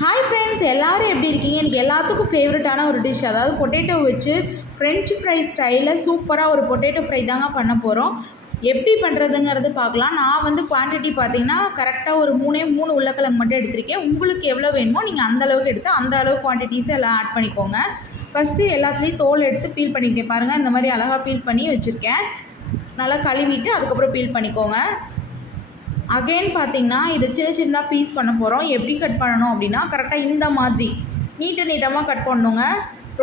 Hi friends, எல்லோரும் எப்படி இருக்கீங்க? எனக்கு எல்லாத்துக்கும் ஃபேவரட்டான ஒரு டிஷ், அதாவது பொட்டேட்டோ வச்சு ஃப்ரெஞ்ச் ஃப்ரை ஸ்டைலில் சூப்பராக ஒரு பொட்டேட்டோ ஃப்ரை தாங்க பண்ண போகிறோம். எப்படி பண்ணுறதுங்கிறது பார்க்கலாம். நான் வந்து குவான்டிட்டி பார்த்தீங்கன்னா கரெக்டாக ஒரு 3 உருளைக்கிழங்கு மட்டும் எடுத்திருக்கேன். உங்களுக்கு எவ்வளோ வேணுமோ நீங்கள் அந்த அளவுக்கு எடுத்து அந்த அளவு குவான்டிட்டிஸை எல்லாம் ஆட் பண்ணிக்கோங்க. ஃபஸ்ட்டு எல்லாத்துலேயும் தோல் எடுத்து பீல் பண்ணிக்கிட்டேன் பாருங்கள். இந்த மாதிரி அழகாக பீல் பண்ணி வச்சுருக்கேன். நல்லா கழுவிட்டு அதுக்கப்புறம் பீல் பண்ணிக்கோங்க. அகெயின் பார்த்திங்கன்னா இது சின்னதாக பீஸ் பண்ண போகிறோம். எப்படி கட் பண்ணணும் அப்படின்னா கரெக்டாக இந்த மாதிரி நீட்டமாக கட் பண்ணணுங்க.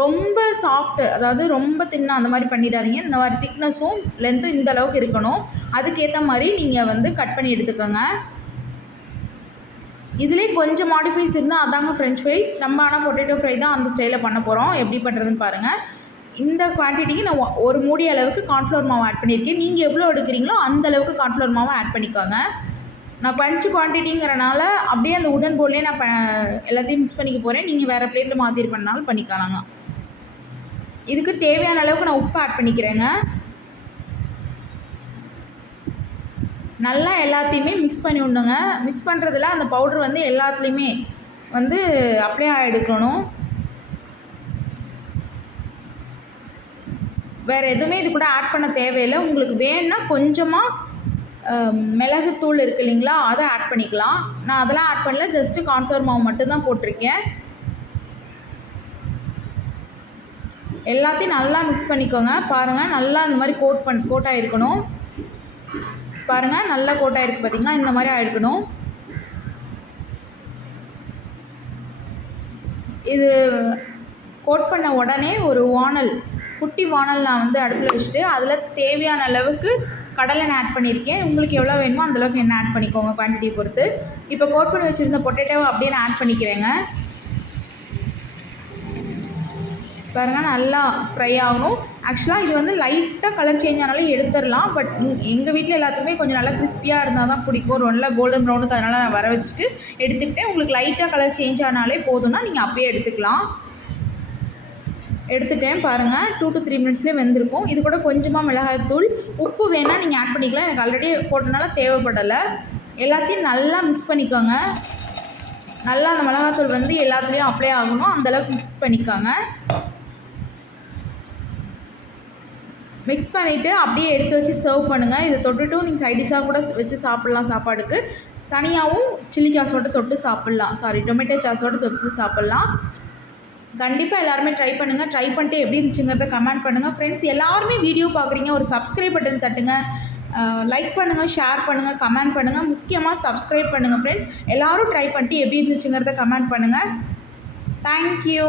ரொம்ப சாஃப்ட்டு, அதாவது ரொம்ப தின்னாக அந்த மாதிரி பண்ணிடாதீங்க. இந்த மாதிரி திக்னஸும் லென்த்தும் இந்த அளவுக்கு இருக்கணும். அதுக்கேற்ற மாதிரி நீங்கள் வந்து கட் பண்ணி எடுத்துக்கோங்க. இதிலே கொஞ்சம் மாடிஃபைஸ் இருந்தால் அதாங்க ஃப்ரெஞ்ச் ஃப்ரைஸ். நம்ம ஆனால் பொட்டேட்டோ ஃப்ரை தான் அந்த ஸ்டைலில் பண்ண போகிறோம். எப்படி பண்ணுறதுன்னு பாருங்கள். இந்த குவான்டிட்டிக்கு நான் ஒரு மூடி அளவுக்கு கார்ன்ஃப்ளவர் மாவு ஆட் பண்ணியிருக்கேன். நீங்கள் எவ்வளோ எடுக்கிறீங்களோ அந்த அளவுக்கு கார்ன்ஃப்ளவர் மாவை ஆட் பண்ணிக்கோங்க. நான் கொஞ்சம் குவான்டிட்டிங்கிறனால அப்படியே அந்த உடன் போல்லே நான் எல்லாத்தையும் மிக்ஸ் பண்ணிக்க போகிறேன். நீங்கள் வேறு பிளேட்டில் மாற்றி பண்ணாலும் பண்ணிக்கலாங்க. இதுக்கு தேவையான அளவுக்கு நான் உப்பு ஆட் பண்ணிக்கிறேங்க. நல்லா எல்லாத்தையுமே மிக்ஸ் பண்ணி விடணுங்க. மிக்ஸ் பண்ணுறதுல அந்த பவுடர் வந்து எல்லாத்துலேயுமே வந்து அப்ளை எடுக்கணும். வேறு எதுவுமே இது கூட ஆட் பண்ண தேவையில்லை. உங்களுக்கு வேணுன்னா கொஞ்சமாக மிளகுத்தூள் இருக்குது இல்லைங்களா, அதை ஆட் பண்ணிக்கலாம். நான் அதெல்லாம் ஆட் பண்ணல, ஜஸ்ட்டு கார்ன்ஃப்ளவர் மாவு மட்டும்தான் போட்டிருக்கேன். எல்லாத்தையும் நல்லா மிக்ஸ் பண்ணிக்கோங்க. பாருங்கள், நல்லா இந்த மாதிரி கோட் ஆகிருக்கணும். பாருங்கள், நல்லா கோட் ஆகிருக்கு பார்த்திங்கன்னா, இந்த மாதிரி ஆகிருக்கணும். இது கோட் பண்ண உடனே ஒரு குட்டி வானல் நான் வந்து அடுப்பில் வச்சுட்டு அதில் தேவையான அளவுக்கு கடலை எண்ணெய் ஆட் பண்ணியிருக்கேன். உங்களுக்கு எவ்வளோ வேணுமோ அந்தளவுக்கு எண்ணெய் ஆட் பண்ணிக்கோங்க குவான்டிட்டியை பொறுத்து. இப்போ கோட் பண்ணி வச்சுருந்த பொட்டேட்டோவை அப்படியே நான் ஆட் பண்ணிக்கிறேங்க. பாருங்கள், நல்லா ஃப்ரை ஆகணும். ஆக்சுவலாக இது வந்து லைட்டாக கலர் சேஞ்ச் ஆனாலே எடுத்துடலாம். பட் எங்கள் வீட்டில் எல்லாத்துக்குமே கொஞ்சம் நல்லா கிறிஸ்பியாக இருந்தால் தான் பிடிக்கும். நல்லா கோல்டன் ப்ரௌனுக்கு, அதனால் நான் வர வச்சுட்டு எடுத்துக்கிட்டேன். உங்களுக்கு லைட்டாக கலர் சேஞ்ச் ஆனாலே போதும்னா நீங்கள் அப்பயே எடுத்துக்கலாம். எடுத்துட்டேன் பாருங்கள். 2 to 3 மினிட்ஸ்லேயே வெந்திருக்கும். இது கூட கொஞ்சமாக மிளகாய்த்தூள், உப்பு வேணால் நீங்கள் ஆட் பண்ணிக்கலாம். எனக்கு ஆல்ரெடி போட்டனால தேவைப்படலை. எல்லாத்தையும் நல்லா மிக்ஸ் பண்ணிக்கோங்க. நல்லா அந்த மிளகாய்த்தூள் வந்து எல்லாத்துலேயும் அப்ளை ஆகணும். அந்தளவுக்கு மிக்ஸ் பண்ணிக்கோங்க. மிக்ஸ் பண்ணிவிட்டு அப்படியே எடுத்து வச்சு சர்வ் பண்ணுங்கள். இதை தொட்டுட்டும் நீங்கள் சைட் டிஷ்ஷாக கூட வச்சு சாப்பிட்லாம். சாப்பாடுக்கு தனியாகவும் சில்லி சாஸோடு தொட்டு சாப்பிட்லாம். டொமேட்டோ சாஸோடு தொட்டு சாப்பிட்லாம். கண்டிப்பாக எல்லாருமே ட்ரை பண்ணுங்கள். ட்ரை பண்ணிட்டு எப்படி இருந்துச்சுங்கிறத கமெண்ட் பண்ணுங்கள். ஃப்ரெண்ட்ஸ், எல்லாருமே வீடியோ பார்க்குறீங்க, ஒரு சப்ஸ்கிரைப் பட்டன் தட்டுங்க. லைக் பண்ணுங்கள், ஷேர் பண்ணுங்கள், கமெண்ட் பண்ணுங்கள். முக்கியமாக சப்ஸ்கிரைப் பண்ணுங்கள் ஃப்ரெண்ட்ஸ். எல்லோரும் ட்ரை பண்ணிட்டு எப்படி இருந்துச்சுங்கிறத கமெண்ட் பண்ணுங்கள். தேங்க்யூ.